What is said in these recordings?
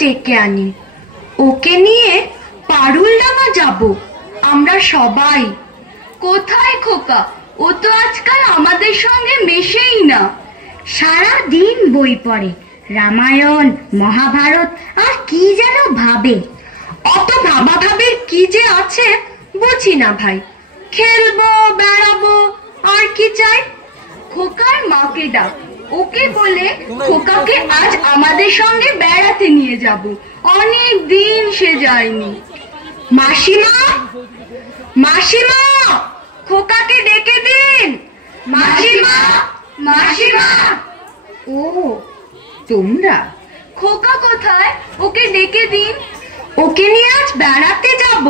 ডেকে আনি, ওকে নিয়ে পারুলডাঙ্গা যাব আমরা সবাই। কোথায় খোকা, ও তো আজকাল আমাদের সঙ্গে মেশেই না। সারা দিন বই পড়ে, রামায়ণ মহাভারত আর কি যেন ভাবে। অত ভাবা ভাবের কি যে আছে বুঝি না ভাই। খেলবো বেড়াবো আর কি চাই। খোকার মাকে ডাক, ওকে বলে খোকাকে আজ আমাদের সঙ্গে বেড়াতে নিয়ে যাব। অনেক দিন সে যায়নি। মাসিমা, মাসিমা, খোকাকে ডেকে দিন। মাসিমা, মাসিমা। ও তোমরা? খোকা কোথায়, ওকে ডেকে দিন। ওকে নিয়ে আজ বেড়াতে যাব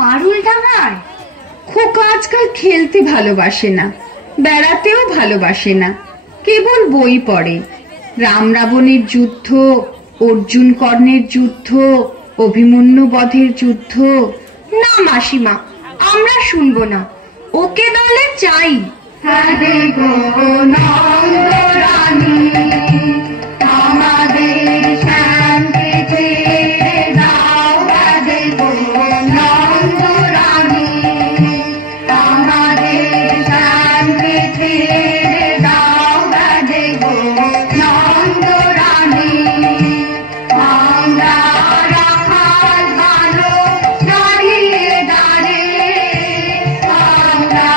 পারুলডাঙ্গায়। খোকা আজকাল খেলতে ভালোবাসে না, বেড়াতেও ভালোবাসে না, কেবল বই পড়ে। রাম রাবণের যুদ্ধ, অর্জুন কর্ণের যুদ্ধ, অভিমন্যু বধের যুদ্ধ। না মাসিমা, আমরা শুনবো না, ওকে দলে চাই। আমাদের শান্তি ছেড়ে দাও, নন্দরানী, আমাদের শান্তি ছেড়ে দাও, নন্দরানী। আমরা রাখাল ভালো দাঁড়িয়ে দাঁড়িয়ে, আমরা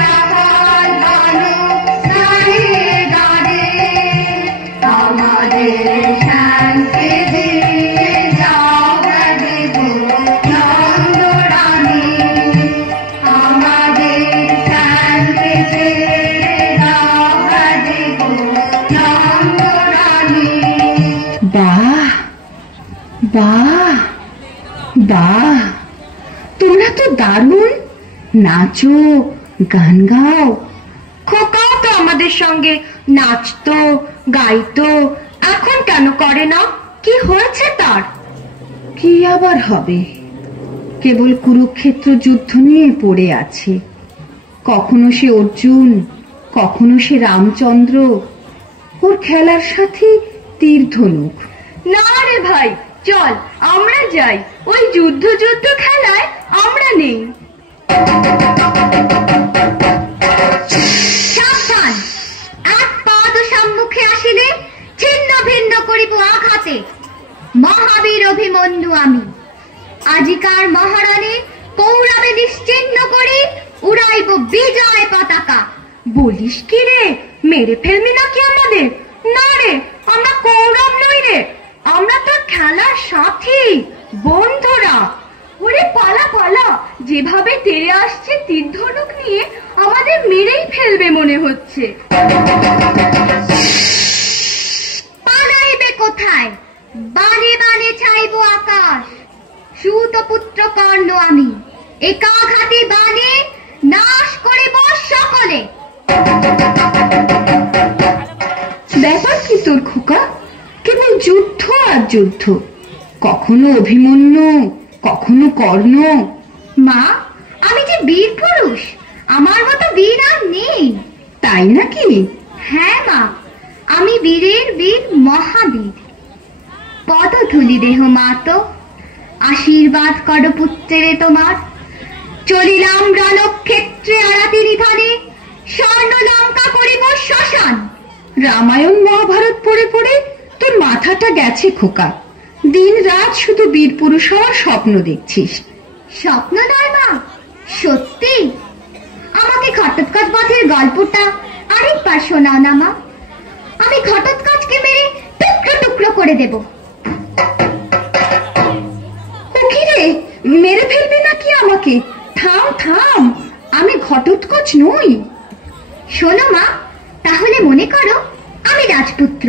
রাখাল ভালো দাঁড়িয়ে দাঁড়িয়ে, আমাদের শান্তি দিয়ে যাও, নন্দরানী, আমাদের শান্তি ছেড়ে দাও, নন্দরানী। বাহ বাহ বাহ, তোমরা তো দারুণ নাচো, গান গাও। খোকাও তো আমাদের সঙ্গে নাচতো গাইতো, এখন কেন করে না? কি হয়েছে তার? কি আবার হবে, কেবল কুরুক্ষেত্র যুদ্ধ নিয়ে পড়ে আছে। কখনো সে অর্জুন, কখনো সে রামচন্দ্র, ওর খেলার সাথে তীর ধনুক। না রে ভাই, চল আমরা যাই, ওই যুদ্ধ যুদ্ধ খেলায় আমরা নেই। সাবধান, এক পাদ সম্মুখে আসিলে ছিন্ন ভিন্ন করিব আঘাতে। মহাবীর অভিমন্যু আমি, আজিকার মহারণে কৌরবে নিশ্চিহ্ন করি উড়াইব বিজয় পতাকা। বলিস কি রে, মেরে ফেলবি নাকি আমাদের? না রে, আমরা কৌরব নই রে, আমরা তোর খেলার সাথী, বন্ধুরা। ওরে পালা পালা, যেভাবে তেড়ে আসছে তীর ধনুক নিয়ে আমাদের মেরেই ফেলবে মনে হচ্ছে। পালাইবে কোথায়? বানে বানে ছাইব আকাশ। সুতপুত্র কর্ণ আমি, একাঘাতে বানে নাশ করে যুদ্ধ, কখনো অভিমন্যু, কখনো কর্ণ। মা, আমি যে বীর পুরুষ, আমার মতো বীর আর নেই। তাই নাকি? হ্যাঁ মা, আমি বীরের বীর, মহাবীর। পদধূলি দেহ মা তো, আশীর্বাদ করো পুত্রে তোমার। চলিলাম রণক্ষেত্রে আরাতি নিধনে, স্বর্ণ লঙ্কা করিব শ্মশান। রামায়ণ মহাভারত পড়ে পড়ে তোর মাথাটা গেছে খোকা। দিন রাত শুধু বীর পুরুষ হওয়ার স্বপ্ন দেখছিস। স্বপ্ন নয় মা, সত্যি। আমাকে ঘটোৎকচ বধের গল্পটা আরেকবার শোনাও না মা। আমি ঘটোৎকচকে মেরে টুকরো টুকরো করে দেব। কি রে, মেরে ফেলবি নাকি আমাকে? থাম থাম, আমি ঘটোৎকচ নই। শোনো মা, তাহলে মনে করো আমি রাজপুত্র।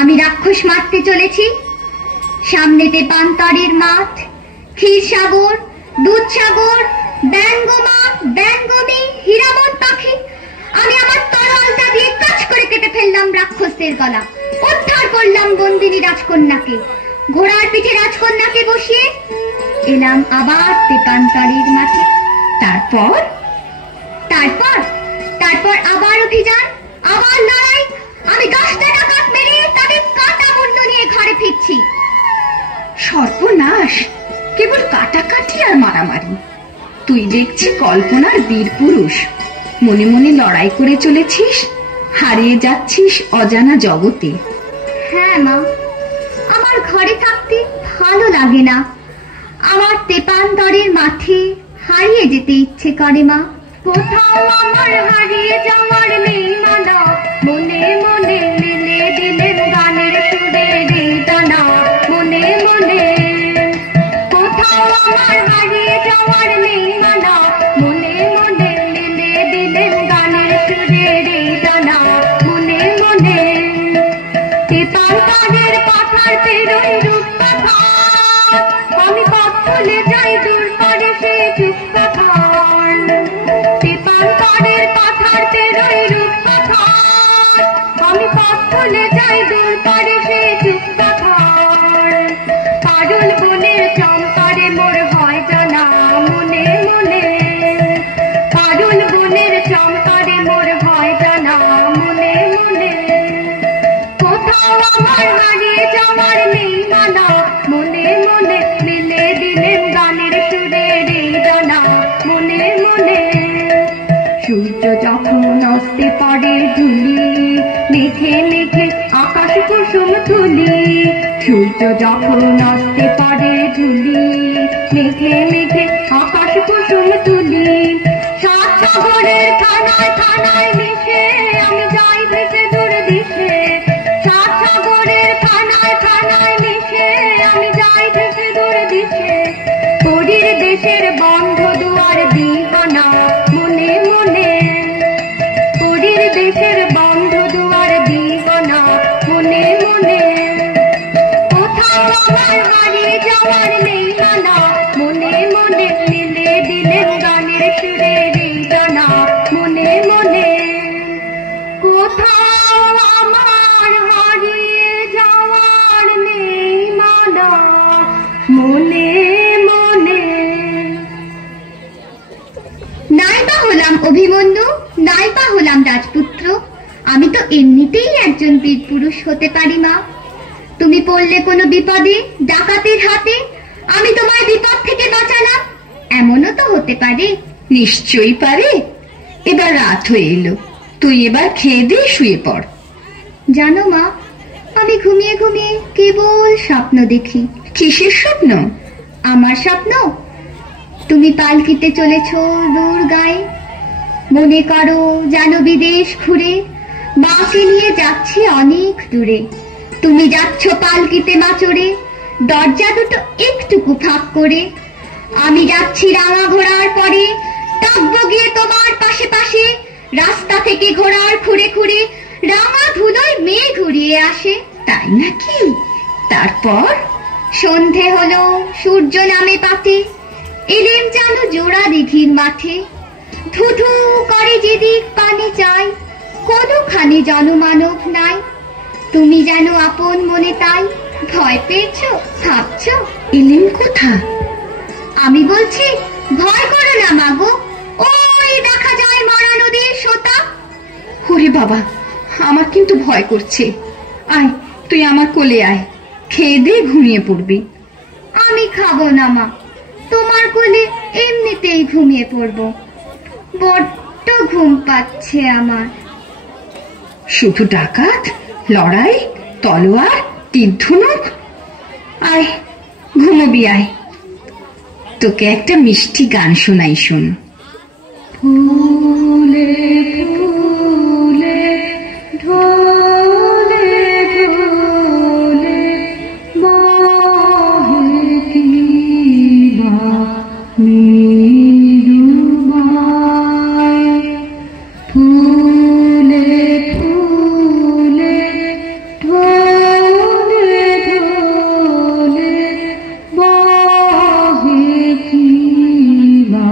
আমি রাক্ষস মারতে চলেছি। সামনেতে পান্তরের মাঠ, ক্ষীরসাগর, দুধসাগর, ব্যঙ্গমা, ব্যঙ্গমী, হীরামন পাখি। আমি আমার তরোয়ালটা দিয়ে কাজ করে কেটে ফেললাম রাক্ষসদের গলা। উদ্ধার করলাম বন্দিনী রাজকন্যাকে। ঘোড়ার পিঠে রাজকন্যাকে বসিয়ে এলাম আবার তেপান্তরের মাঠে। তারপর তারপর তারপর আবার অভিযান, আবার লড়াই। আমি 10টা ডাকাত মেরে তাদের কাটা মুন্ড নিয়ে ঘরে ফিরছি। সর্বনাশ, কেবল কাটাকাটি আর মারামারি। তুই দেখছি কল্পনার বীর পুরুষ। মনে মনে লড়াই করে চলেছিস, হারিয়ে যাচ্ছিস অজানা জগতে। হ্যাঁ মা, আমার ঘরে থাকতে ভালো লাগে না। আমার তেপান্তরের মাঠে হারিয়ে যেতে ইচ্ছে করে মা। কোথাও আমার হারিয়ে যাওয়ার নেই মানা, মনে মনে মিলে দিলেন গানের সুরে রে দানা। মনে মনে কোথাও আমার হারিয়ে যাওয়ার নেই মানা, মনে মনে মিলে দিলেন গানের সুরে রে দানা। মনে মনে তেপান্তরের পাথার পেরোই রূপ কথা, আমি পথ ভুলে যাই দূর পারে সে চুপ কথা। তেপান্তরের পাথার পেরোই রূপ কথা, আমি পথ ভুলে যাই দূর পারে সে চুপ কথা। পারুল বনের চম্পারে মোর হয় জানা, মনে মনে পারুল বনের চম্পারে মোর হয় জানা। মনে মনে কোথাও আমার হারিয়ে যাওয়ার নেই মানা, মনে মনে মিলে দিলেন গানের সুরে রে দানা। মনে মনে সূর্য যখন অস্তে পড়ে ঝুলি, মেঘে মেঘে আকাশ কুসুম তুলি। সূর্য যখন অস্তে পড়ে ঝুলি, মেঘে মেঘে আকাশ কুসুম তুলি। সাত সাগরের থানায় থানায় মিশে আমি যাই ভেসে দূর দিশে। সাত সাগরের থানায় থানায় মিশে আমি যাই ভেসে দূর দিশে। পরীর দেশের বন্ধ দুয়ার দিহানা, মনে মনে পরীর দেশের বন্ধ দুয়ার দিহানা। মনে মনে কোথাও আমার হারিয়ে যাওয়ার নেই মানা, মনে মনে মিলে দিলেন গানের সুরে রে দানা। মনে মনে কোথাও আমার হারিয়ে যাওয়ার নেই মানা, মনে মনে। নাইবা হলাম অভিমন্যু, নাইবা হলাম রাজপুত্র, আমি তো এমনিতেই একজন বীর পুরুষ হতে পারি মা। তুমি পড়লে কোনো বিপদে, ডাকাতের হাতে, আমি তোমায় বিপদ থেকে বাঁচালাম, এমনও তো হতে পারে। নিশ্চয়ই পারে। এবার রাত হয়ে এলো, তুই এবার খেয়ে দিয়ে শুয়ে পড়। জানো মা, আমি ঘুমিয়ে ঘুমিয়ে কেবল স্বপ্ন দেখি। কিসের স্বপ্ন? আমার স্বপ্ন, তুমি পালকিতে চলেছ দূর গায়ে। মনে করো যেন বিদেশ ঘুরে, মাকে নিয়ে যাচ্ছি অনেক দূরে। তুমি যাচ্ছ পালকিতে মা চড়ে, দরজা দুটো একটুকু ফাঁক করে। আমি যাচ্ছি রাঙা ঘোড়ার পরে, থাকবো গিয়ে তোমার পাশে পাশে। রাস্তা থেকে ঘোড়ার খুঁড়ে খুঁড়ে রাঙা ধুলোয় মেয়ে ঘুরিয়ে আসে। তাই নাকি? তারপর? সন্ধে হলো, সূর্য নামে পাতে, এলেম যেন জোড়া দিঘির মাঠে। ধুধু করে যেদিক পানি চাই, কোনোখানে জনমানব নাই। তুমি যেন আপন মনে তাই, ভয় পেয়েছো? ভাবছো এলেন কোথা? আমি বলছি ভয় করো না মাগো, ওই দেখা যায় মরা নদীর সোতা। ওরে বাবা, আমার কিন্তু ভয় করছে। আয়, তুই আমার কোলে আয়, খেয়ে দিয়ে ঘুমিয়ে পড়বি। আমি খাবো না মা, তোমার কোলে এমনিতেই ঘুমিয়ে পড়বো। বড্ড ঘুম পাচ্ছে আমার। শুধু ডাকাত, লড়াই, তলোয়ার, তীর ধনুক। আয়, ঘুমোবি আয়। তোকে একটা মিষ্টি গান শোনাই, শোন। ফুলে ফুলে ঢলে ঢলে বহে কিবা নিরুমায়। ফুলে ফুলে ঢলে ঢলে বহে কিবা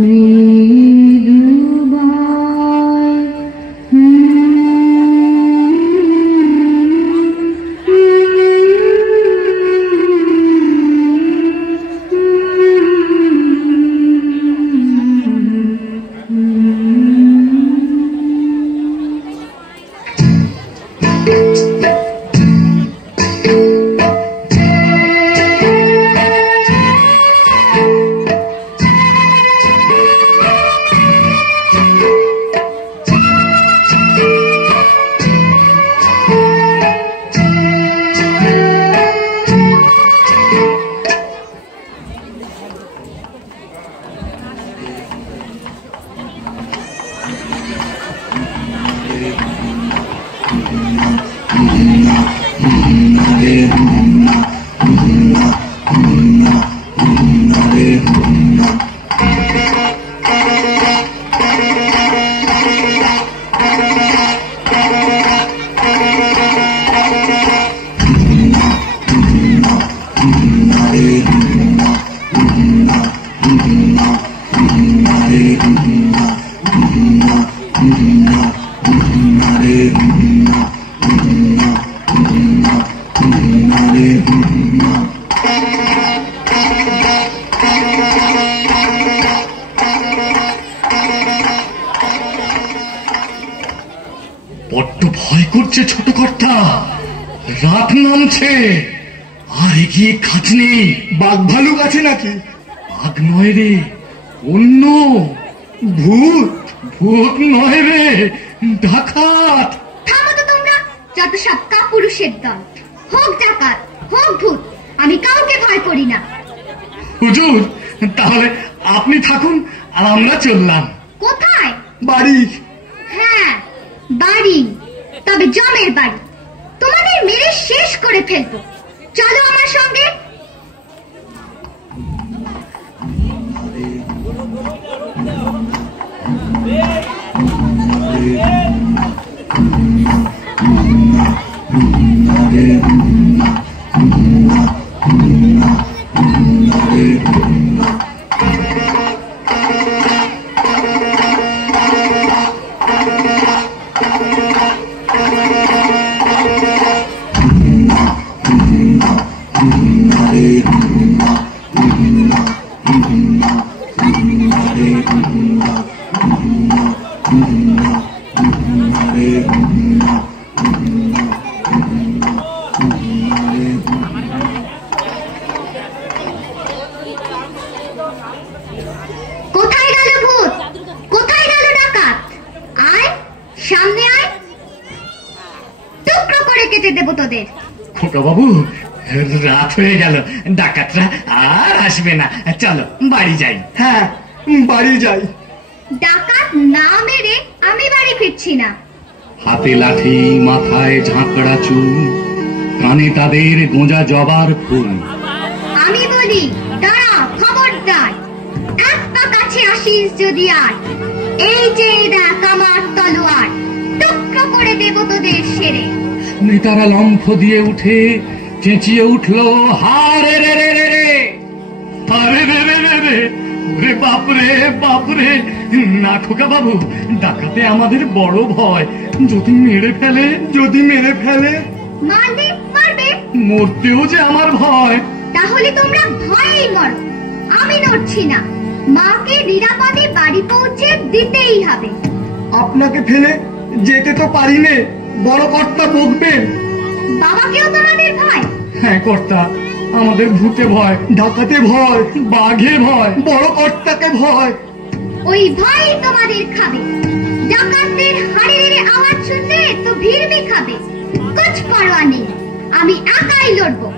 মৃদুবায়। বড্ড ভয় করছে ছোট কর্তা, রাত নামছে। আর এগিয়ে কাজ নেই। বাঘ ভালুক আছে নাকি? বাঘ নয় রে, অন্য ভূত? ভূত নয় রে, ডাকাত। থামো তো তোমরা, যত সব কাপুরুষের দল। হোক ডাকাত, হোক ভূত, আমি কাউকে ভয় করি না। হুজুর, তাহলে আপনি থাকুন আর আমরা চললাম। কোথায়? বাড়ি। হ্যাঁ, বাড়ি, তবে জমের বাড়ি। তোমাদের মেরে শেষ করে ফেলবো। চলো আমার সঙ্গে। কোথায় গেল ভূত? কোথায় গেল ডাকাত? আয়, সামনে আয়, টুকরো করে কেটে দেবো তোদের। খোকা বাবু, রাত হয়ে গেল, ডাকাতরা আর আসবে না। চলো বাড়ি যাই। হ্যাঁ, বাড়ি যাই। ডাকাত না মেরে আমি বাড়ি ফিরছি না। হাতে লাঠি, মাথায় ঝাঁকড়া চুল, কানে তাদের গোঁজা জবার ফুল। আমি বলি দাঁড়া, খবরদার, এক পা কাছে আসিস যদি আর। এই যে দেখ আমার তলোয়ার, টুকরো করে দেব তোদের সেরে। নেতারা লম্ফ দিয়ে উঠে চেঁচিয়ে উঠলো, হারে রে রে রে রে, আরে রে রে রে রে, ওরে বাপরে বাপরে। না খোকা বাবু, ডাকাতে আমাদের বড় ভয়। যদি মেরে ফেলে, যদি মেরে ফেলে? মারবে মারবে, মরতেও যে আমার ভয়। তাহলে তোমরা ভয়েই মরো, আমি নড়ছি না। মাকে নিরাপদে বাড়ি পৌঁছে দিতেই হবে। আপনাকে ফেলে যেতে তো পারি নে, বড় কর্তা বকবেন। বাবাকেও তোমাদের ভয়? হ্যাঁ কর্তা, আমাদের ভূতে ভয়, ডাকাতে ভয়, বাঘে ভয়, বড় কর্তাকে ভয়। ওই ভয় তোমাদের খাবে। ডাকাতদের হাড়ের আওয়াজ শুনলে তো ভিড়মি খাবে। কুছ পরোয়া নেই, আমি একাই লড়বো।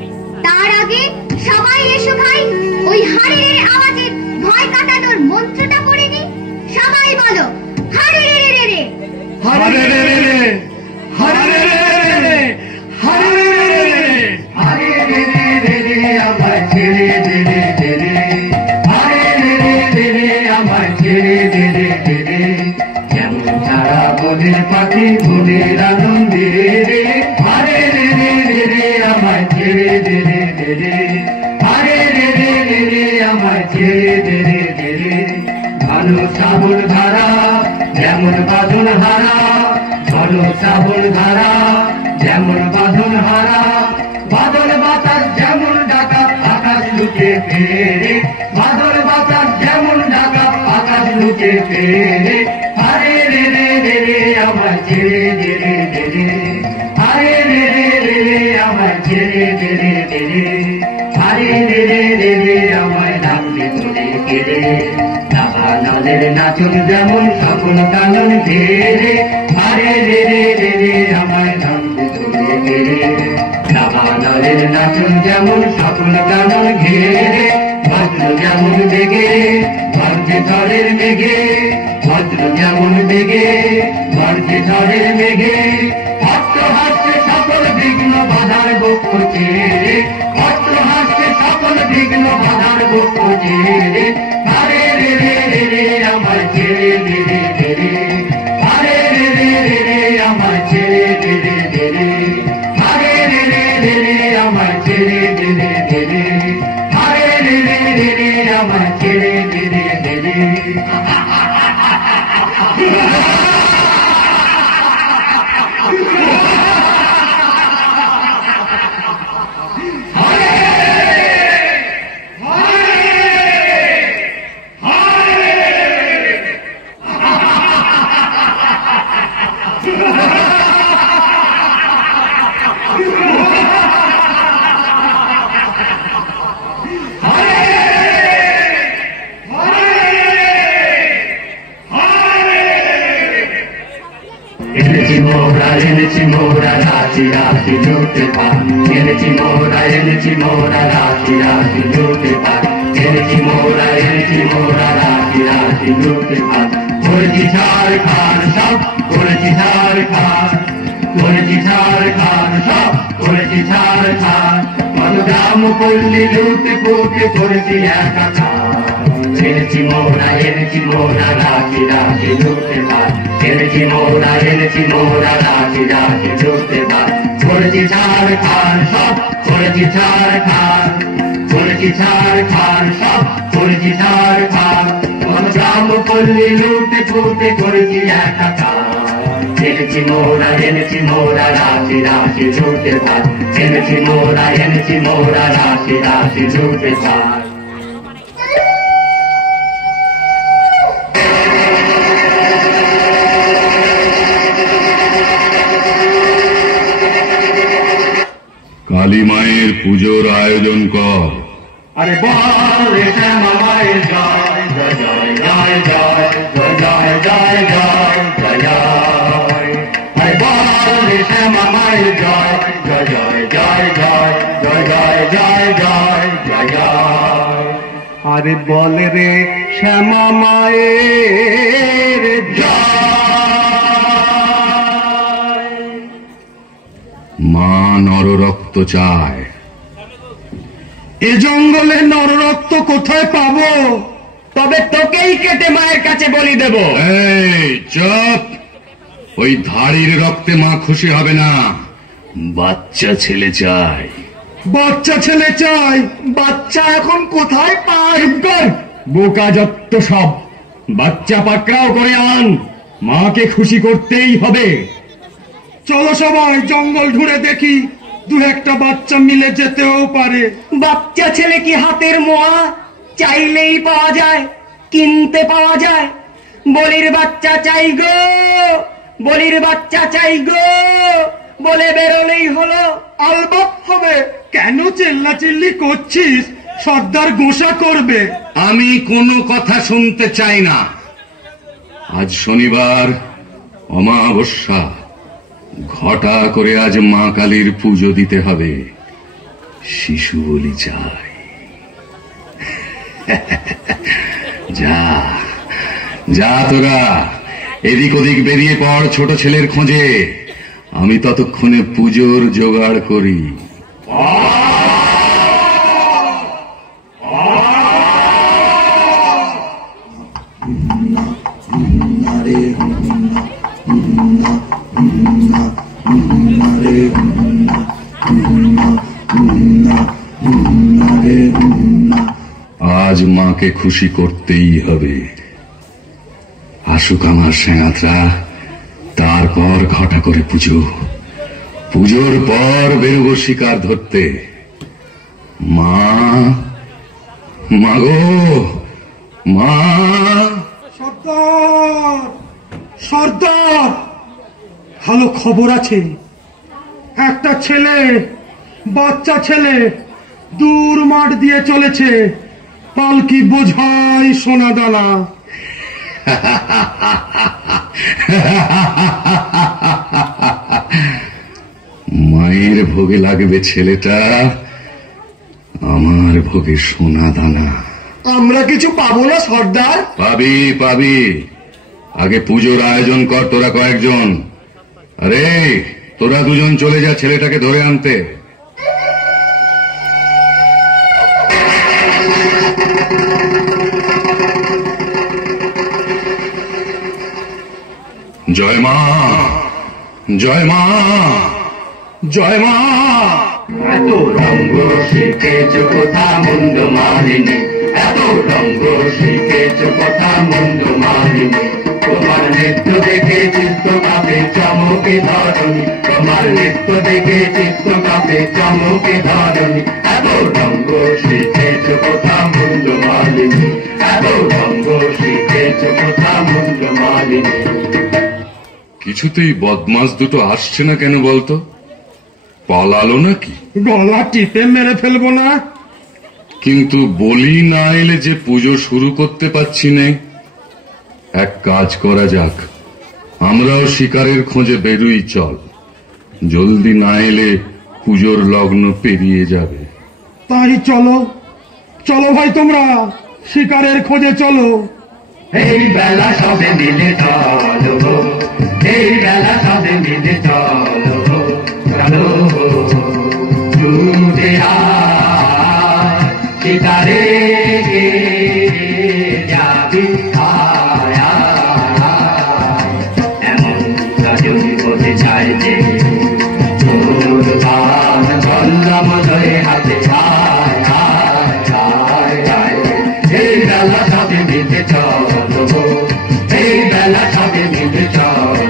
তার আগে সবাই এসো ভাই, ওই হাড়ের আওয়াজের ভয় কাটানোর মন্ত্রটা পড়ে নি। সবাই বলো, হাড়ে রে রে রে। হারে রে রে রে, হারে রে রে রে, হারে রে রে রে, হারে রে রে রে রে, আমার ছেড়ে দে রে দে রে, হারে রে রে রে রে, আমার ছেড়ে দে রে দে রে। যেমন ছাড়া বনের পাখি মনের আনন্দে রে, হারে রে রে রে রে, আমার ছেড়ে দে রে দে রে, হারে রে রে রে রে, আমার ছেড়ে দে রে দে রে। ভালো শ্রাবণ ধারা যেমন বাঁধন হারা, ভালো শ্রাবণ ধারা যেমন বাঁধন হারা, বাদল বাতাস যেমন ডাকাত আকাশ লুটে ফেরে, বাদল বাতাস যেমন ডাকাত আকাশ লুটে ফেরে। আরে রে রে রে রে, আমার ছেড়ে দে রে দে রে, আরে রে রে রে রে, আমার ছেড়ে দে রে দে রে, আরে রে রে রে রে, আমায় ডাকলে তোরে কেড়ে। দাবানলের নাচন যেমন সকল কানন ঘেরে, আরে রে রে রে রে, আমায় ডাকলে তোরে কেড়ে। দাবানলের নাচন যেমন সকল কানন ঘেরে, বজ্র যেমন বেগে বর্ষে ঝড়ের মেঘে, বজ্র যেমন বেগে বর্ষে ঝড়ের মেঘে। অস্ত্র হাসছে সকল বিঘ্ন বাধার বক্ষ ছেড়ে, অস্ত্র হাসছে সকল বিঘ্ন বাধার বক্ষ ছেড়ে। আরে রে রে রে রে, আমার ছেড়ে দে রে দে রে, আরে রে রে রে রে, আমার ছেড়ে দে রে দে রে, আরে রে রে রে রে, আমার ছেড়ে দে রে দে রে, আরে রে রে রে রে, আমার ছেড়ে দে রে দে রে। এনেছি মোরা রাশি রাশি জুটে পান, এনেছি মোরা রাশি রাশি জুটে পান, এনেছি মোরা রাশি রাশি জুটে পান। করেছি ঝাড় খান সব, করেছি ঝাড় খান, করেছি ঝাড় খান সব, করেছি ঝাড় খান। কত গ্রাম পল্লী লুটে পুটে করেছি একাকার। এনেছি মোরা রাশি রাশি জুটে পান, এনেছি মোরা রাশি রাশি জুটে পান। করেছি ঝাড় খান সব, করেছি ঝাড় খান, করেছি ঝাড় খান সব, করেছি ঝাড় খান। কত গ্রাম পল্লী লুটে পুটে করেছি একাকার। এনেছি মোরা রাশি রাশি জুটে পান, এনেছি মোরা রাশি রাশি জুটে পান। কালী মায়ের পুজোর আয়োজন কর। আরে বল রে শ্যামা মায়ের জয় জয় জয় জয় জয় জয় জয় জয় জয় জয়। আরে বল রে শ্যামা মায়ের জয় জয় জয় জয় জয় জয় জয় জয় জয় জয় জয়। আরে বল রে শ্যামা মায়ের জয়। মা নররক্ত চায়। এ জঙ্গলে নররক্ত কোথায় পাবো? তবে তোকেই কেটে মায়ের কাছে বলি দেব। এই চুপ! ওই ধাড়ির রক্তে মা খুশি হবে না। বাচ্চা ছেলে চাই। বাচ্চা ছেলে চাই? বাচ্চা এখন কোথায় পাই? বোকা যত সব, বাচ্চা পাকড়াও করে আন, মাকে খুশি করতেই হবে। চলো সবাই জঙ্গল ঘুরে দেখি দু একটা বাচ্চা মিলে যেতেও পারে। বাচ্চা ছেলে কি হাতের মোয়া? চাইলেই পাওয়া যায়, কিনতে পাওয়া যায়। বলির বাচ্চা চাই গো, বলির বাচ্চা চাই গো বলে বেরোলেই হলো। আলবাত হবে। কেন চিল্লাচিল্লি করছিস? সর্দার গোসা করবে। আমি কোনো কথা শুনতে চাই না। আজ শনিবার, অমাবস্যা, ঘটা করে আজ মা কালীর পুজো দিতে হবে। শিশু বলি চাই। যা যা, তোরা এদিক ওদিক বেরিয়ে পড় ছোট ছেলের খোঁজে। আমি ততক্ষণে পুজোর জোগাড় করি। আজ মাকে খুশি করতেই হবে। আসুক আমার সেনাতরা, তারপর ঘটা করে পুজো। পুজোর পর বেরোবো শিকার ধরতে। মা, মাগো, মা। সর্দার, সর্দার, ভালো খবর আছে। একটা ছেলে, বাচ্চা ছেলে দূর মাঠ দিয়ে চলেছে। পালকি বোঝাই সোনা দানা। মায়ের ভোগে লাগবে ছেলেটা, আমার ভোগে সোনা দানা। আমরা কিছু পাবো না সর্দার? পাবি পাবি। আগে পুজোর আয়োজন কর তোরা কয়েকজন। আরে তোরা দুজন চলে যা ছেলেটাকে ধরে আনতে। জয় মা, জয় মা, জয় মা। এত রঙ্গ শিখেছ কথা মন্দ মালিনী, এত রঙ্গ শিখেছ কথা মন্দ মালিনী। তোমার নৃত্য দেখে চিত্ত কাঁপে চমকে ধরণী, তোমার নৃত্য দেখে চিত্ত কাঁপে চমকে ধরণী। এত রঙ্গ শিখেছ কথা মন্দ মালিনী, এত রঙ্গ শিখেছ কথা মন্দ মালিনী। কিছুতেই বদমাস দুটো আসছে না কেন বলতো? পালালো নাকি? গলা টিপে মেরে ফেলবো না? কিন্তু বলি না এলে যে পুজো শুরু করতে পারছি না। এক কাজ করা যাক, আমরাও শিকারের খোঁজে বেরুই চল। জলদি না এলে পুজোর লগ্ন পেরিয়ে যাবে। তাই চলো, চলো ভাই, তোমরা শিকারের খোঁজে চলো। এই বেলা সবে মিলে চলো, এই বেলা সবে মিলে চলো, চলো ছুটে আয় শিকারে যাবি। আয় আয় আয়, এমন যদি বলতে চাই যে তোর গান বললাম ধরে হাতে। আয় আয় আয় আয়, এই বেলা সবে মিলে চলো, এই বেলা সবে মিলে চলো।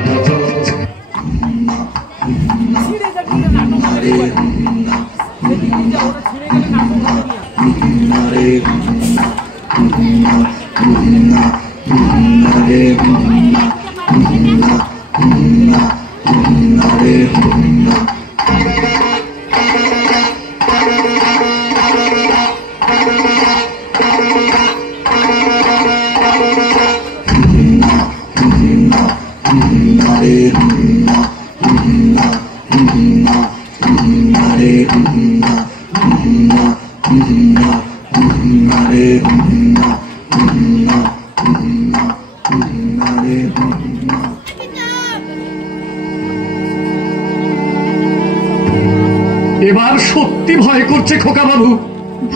এবার সত্যি ভয় করছে খোকা বাবু।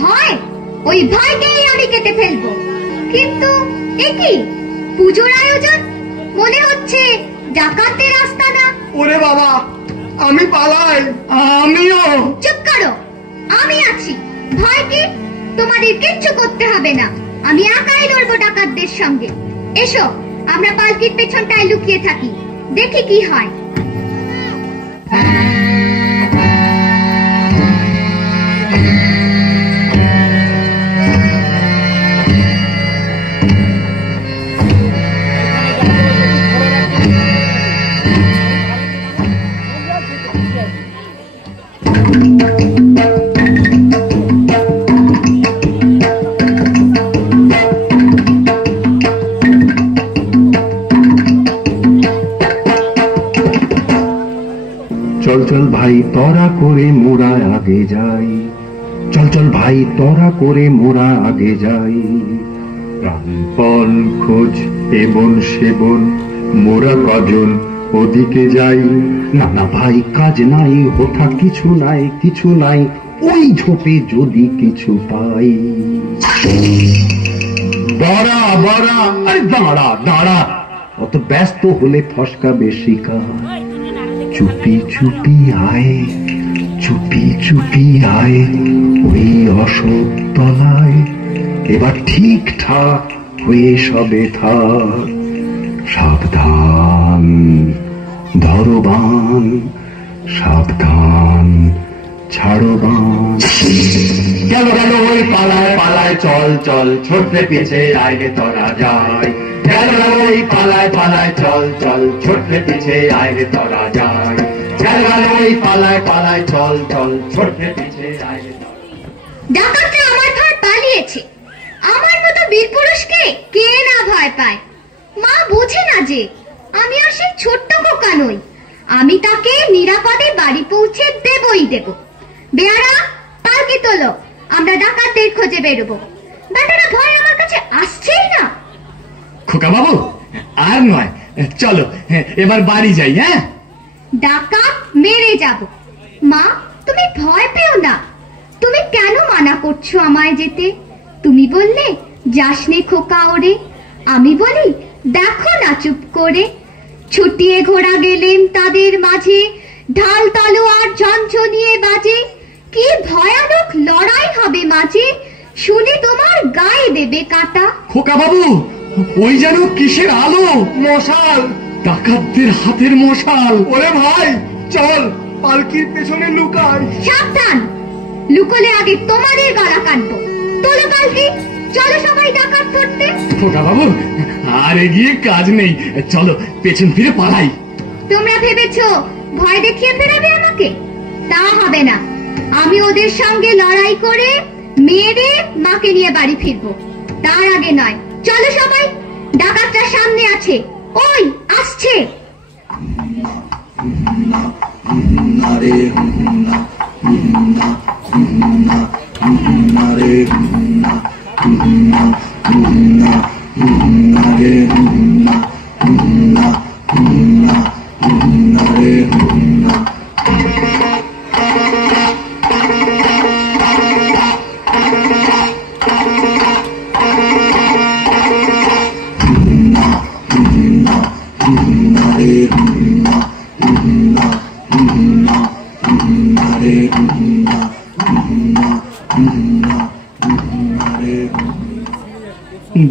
ভয়? ওই ভয়কেই আমি কেটে ফেলবো। কিন্তু একই পুজোর আয়োজন, মনে হচ্ছে ডাকাতের আস্তানা। ওরে বাবা, আমি পালাই। আমিও। চুপ করো, আমি আছি। ভয় কি? তোমাদের কিচ্ছু করতে হবে না। আমি একাই লড়বো ডাকাতদের সঙ্গে। এসো, আমরা পালকির পেছনটায় লুকিয়ে থাকি, দেখি কি হয়। ভাই তরা করে মোরা আগে যাই, চল চল ভাই তরা করে মোরা আগে যাই। প্রাণপণ খোঁজ এবন সেবন মোরা কজন ওদিকে যাই। না না ভাই কাজ নাই, ওঠা কিছু নাই, কিছু নাই, ওই ঝোপে যদি কিছু পাই। দাঁড়া দাঁড়া, আরে দাঁড়া দাঁড়া, অত ব্যস্ত হলে ফসকাবে শিকার। চুপি চুপি আয়, চুপি চুপি আয় ওই অশোক তলায়, এবার ঠিকঠাক হয়ে সবে থাক। সাবধান ধরো বান, সাবধান ছাড়ো বান। গেল গেল ওই পালায় পালায়, চল চল ছোট্টে পিছে আইলে তোরা যাই। গেল গেল ওই পালায় পালায়, চল চল ছোট্টে পিছে আইলে তোরা যাই। গেল গেল ওই পালায় পালায়, চল চল ছোট্টে পিছে আইলে। ডাকাতরা আমার ভয় পালিয়েছে, আমার মতো বীর পুরুষকে কে না ভয় পায়। মা বোঝে না যে আমি আর সেই ছোট্ট খোকা নই, আমি তাকে নিরাপদে বাড়ি পৌঁছে দেবই দেব। বেয়ারা পালকি তোলো, আমরা ডাকাতদের খোঁজে বেরোবো। বেটারা ভয় আমার কাছে আসছেই না। খোকা বাবু আর নয়, চলো এবার বাড়ি যাই। হ্যাঁ, ডাকাত মেরে যাব। মা তুমি ভয় পেও না, তুমি কেন মানা করছো আমায় যেতে? তুমি বললে যাসনে খোকা ওরে, আমি বলি দেখো না চুপ করে। ছুটিয়ে ঘোড়া গেলেন তাদের মাঝে, ঢাল তলোয়ার ঝনঝনিয়ে বাজে। কি ভয়ানক লড়াই হবে মাঝে, শুনে তোমার গায়ে দেবে কাটা। খোকা বাবু ওই যেন কিসের আলো, মশাল, ডাকাতদের হাতের মশাল। ওরে ভাই চল পালকির পেছনে লুকাই। সাবধান, লুকোলে আগে তোমাদের গলা কাটবো। তোলো পালকি, চলো সবাই ডাকাত ধরতে। খোকা বাবু আর এগিয়ে কাজ নেই, চলো পেছন ফিরে পালাই। তোমরা ভেবেছো ভয় দেখিয়ে ফেরাবে আমাকে? তা হবে না, আমি ওদের সঙ্গে লড়াই করে মেরে মাকে নিয়ে বাড়ি ফিরবো। তার আগে নয়, চলো সবাই, ডাকাতরা সামনে আছে, ওই আসছে।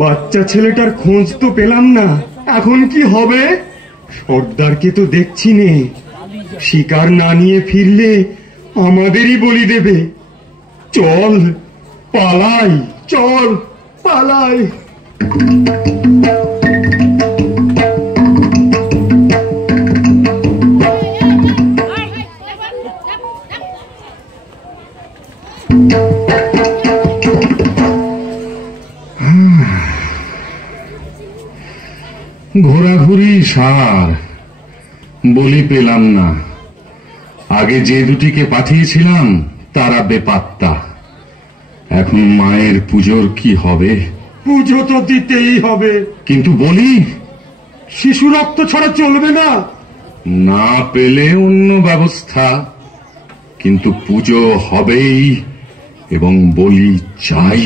বাচ্চা ছেলেটার খোঁজ তো পেলাম না, এখন কি হবে? সর্দারকে তো দেখছি নে, শিকার না নিয়ে ফিরলে আমাদেরই বলি দেবে। চল পালাই, চল পালাই। ঘোরাঘুরি সার, বলি পেলাম না। আগে যে দুটিকে পাঠিয়েছিলাম তারা বেপাত্তা। এখন মায়ের পুজোর কি হবে? পুজো তো দিতেই হবে, কিন্তু বলি শিশু রক্ত ছাড়া চলবে না। না পেলে অন্য ব্যবস্থা, কিন্তু পুজো হবেই এবং বলি চাই।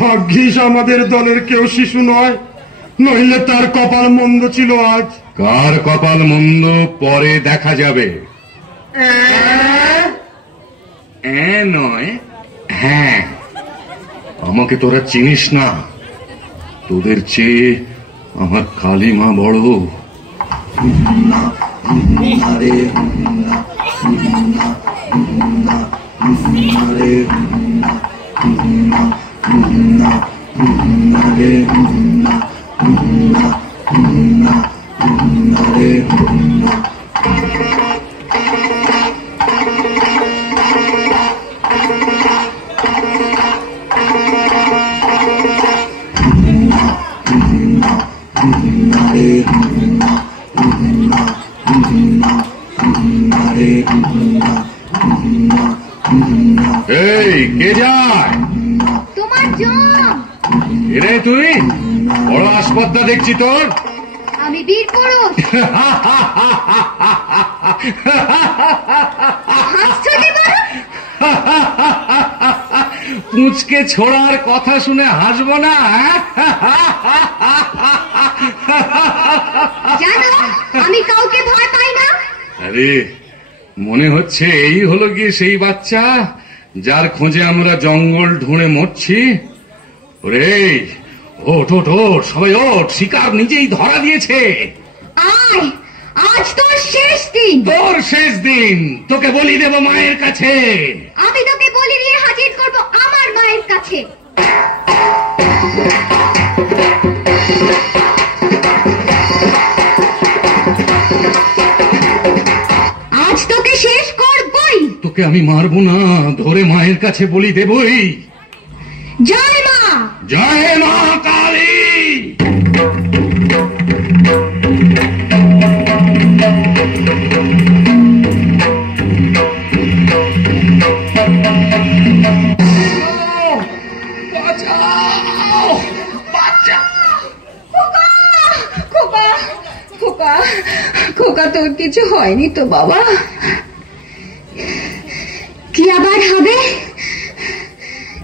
ভাগ্যিস আমাদের দলের কেউ শিশু নয়, নইলে তার কপাল মন্দ ছিল আজ। কার কপাল মন্দ পরে দেখা যাবে। নয়, হ্যাঁ, আমাকে তোরা চিনিস না, তোদের চেয়ে আমার কালিমা বড়। Hare কে যায়? তোমার জম। এরে তুই বড় আসপদ্দা দেখছি তোর। আমি বীর পুরুষ। হাসছো যে বড়? পুঁচকে ছোড়ার কথা শুনে হাসবো না? জানো আমি কাউকে ভয় পাই না। আরে মনে হচ্ছে এই হলো গিয়ে সেই বাচ্চা যার খোঁজে আমরা জঙ্গল ঢুঁড়ে মরছি। ওরে ওঠ ওঠ ওঠ, সবাই ওঠ, শিকার নিজেই ধরা দিয়েছে। আয়, আজ তোর শেষ দিন। তোর শেষ দিন, তোকে বলি দেব মায়ের কাছে। আমি তোকে বলি দিয়ে হাজির করব আমার মায়ের কাছে। আজ তোকে শেষ করবই। তোকে আমি মারবো না, ধরে মায়ের কাছে বলি দেবই। জয় মা। জয় মা কালী। খোকা তোর কিছু হয়নি তো বাবা? কি আবার হবে?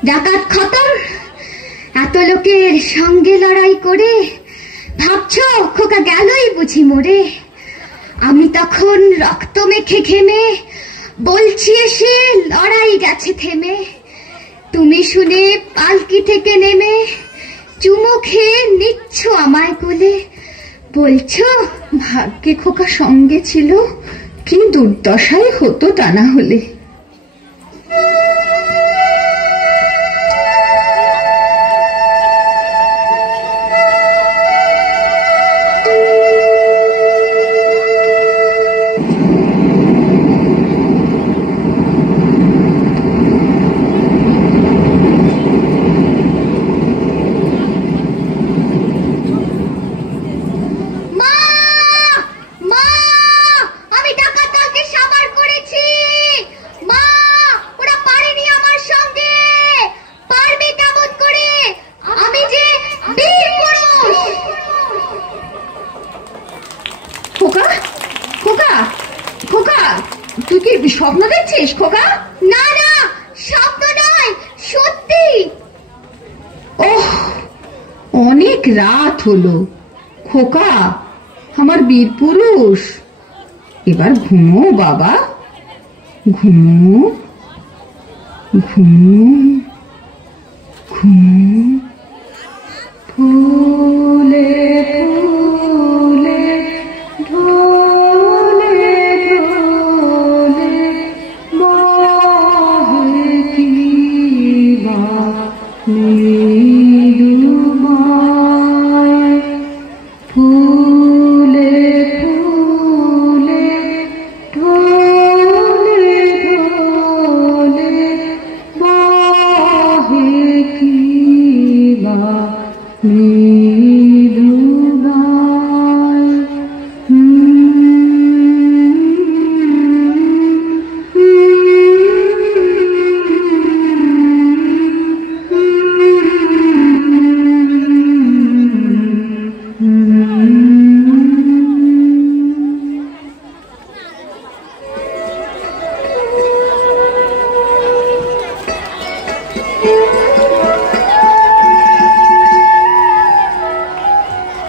ডাকাত খতম। এত লোকের সঙ্গে লড়াই করে ভাবছো খোকা গেলই বুঝি মরে? আমি তখন রক্ত মেখে ঘেমে বলছি এসে লড়াই গেছে থেমে। তুমি শুনে পালকি থেকে নেমে চুমু খেয়ে নিচ্ছ আমায় কোলে, বলছো ভাগ্যে খোকা সঙ্গে ছিল, কি দুর্দশাই হতো তা না হলে। তুই কি স্বপ্ন দেখছিস খোকা? না না, স্বপ্ন নয়, সত্যি। ওহ, অনেক রাত হলো খোকা, আমার বীর পুরুষ। এবার ঘুমো বাবা, ঘুমো ঘুমো ঘুমো। ফুলে ফুলে ঢোলে ঢোলে বহে কি নীলুমায়। ফুলে ফুলে ঢোলে ঢোলে বহে কি নীলুমায়।